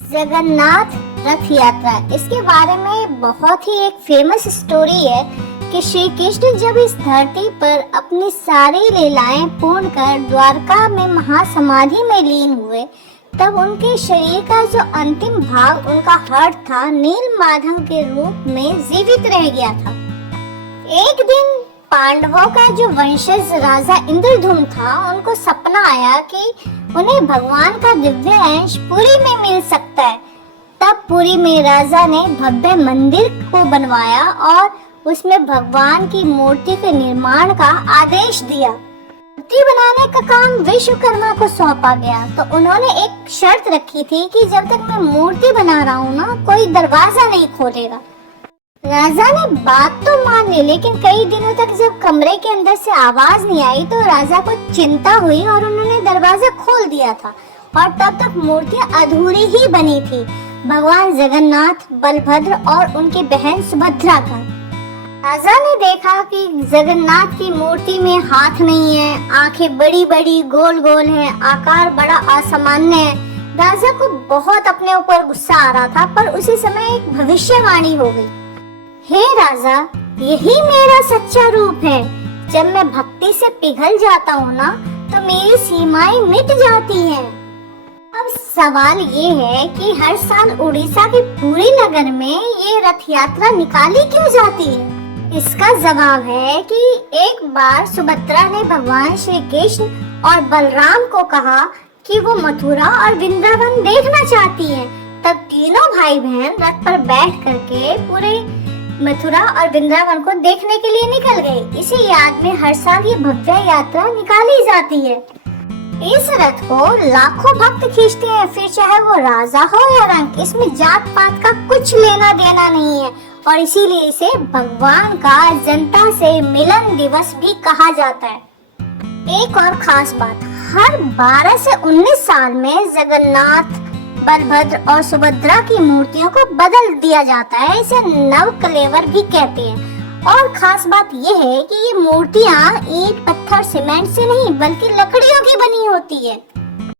जगन्नाथ रथ यात्रा, इसके बारे में बहुत ही एक फेमस स्टोरी है कि श्री कृष्ण जब इस धरती पर अपनी सारी लीलाएं पूर्ण कर द्वारका में महासमाधि में लीन हुए, तब उनके शरीर का जो अंतिम भाग उनका हाथ था नील माधव के रूप में जीवित रह गया था। एक दिन पांडवों का जो वंशज राजा इंद्रधुम्न था, उनको सपना आया कि उन्हें भगवान का दिव्य अंश पुरी में मिल सकता है। तब पुरी में राजा ने भव्य मंदिर को बनवाया और उसमें भगवान की मूर्ति के निर्माण का आदेश दिया। मूर्ति बनाने का काम विश्वकर्मा को सौंपा गया, तो उन्होंने एक शर्त रखी थी कि जब तक मैं मूर्ति बना रहा हूँ ना, कोई दरवाजा नहीं खोलेगा। राजा ने बात तो मान ली, लेकिन कई दिनों तक जब कमरे के अंदर से आवाज नहीं आई तो राजा को चिंता हुई और उन्होंने दरवाजा खोल दिया था। और तब तक मूर्तियां अधूरी ही बनी थी, भगवान जगन्नाथ, बलभद्र और उनकी बहन सुभद्रा का। राजा ने देखा कि जगन्नाथ की मूर्ति में हाथ नहीं है, आंखें बड़ी बड़ी गोल गोल हैं, आकार बड़ा असामान्य है। राजा को बहुत अपने ऊपर गुस्सा आ रहा था, पर उसी समय एक भविष्यवाणी हो गई। हे राजा, यही मेरा सच्चा रूप है। जब मैं भक्ति से पिघल जाता हूँ ना, तो मेरी सीमाएं मिट जाती हैं। अब सवाल ये है कि हर साल उड़ीसा के पुरी नगर में ये रथ यात्रा निकाली क्यों जाती है? इसका जवाब है कि एक बार सुभद्रा ने भगवान श्री कृष्ण और बलराम को कहा कि वो मथुरा और वृंदावन देखना चाहती हैं। तब तीनों भाई बहन रथ पर बैठ करके पूरे मथुरा और वृंदावन को देखने के लिए निकल गए। इसी याद में हर साल ये भव्य यात्रा निकाली जाती है। इस रथ को लाखों भक्त खींचते हैं, फिर चाहे वो राजा हो या रंग, इसमें जात पात का कुछ लेना देना नहीं है। और इसीलिए इसे भगवान का जनता से मिलन दिवस भी कहा जाता है। एक और खास बात, हर 12 से 19 साल में जगन्नाथ, बलभद्र और सुभद्रा की मूर्तियों को बदल दिया जाता है। इसे नव कलेवर भी कहते हैं। और खास बात यह है कि ये मूर्तियां ईंट, पत्थर, सीमेंट से नहीं बल्कि लकड़ियों की बनी होती है।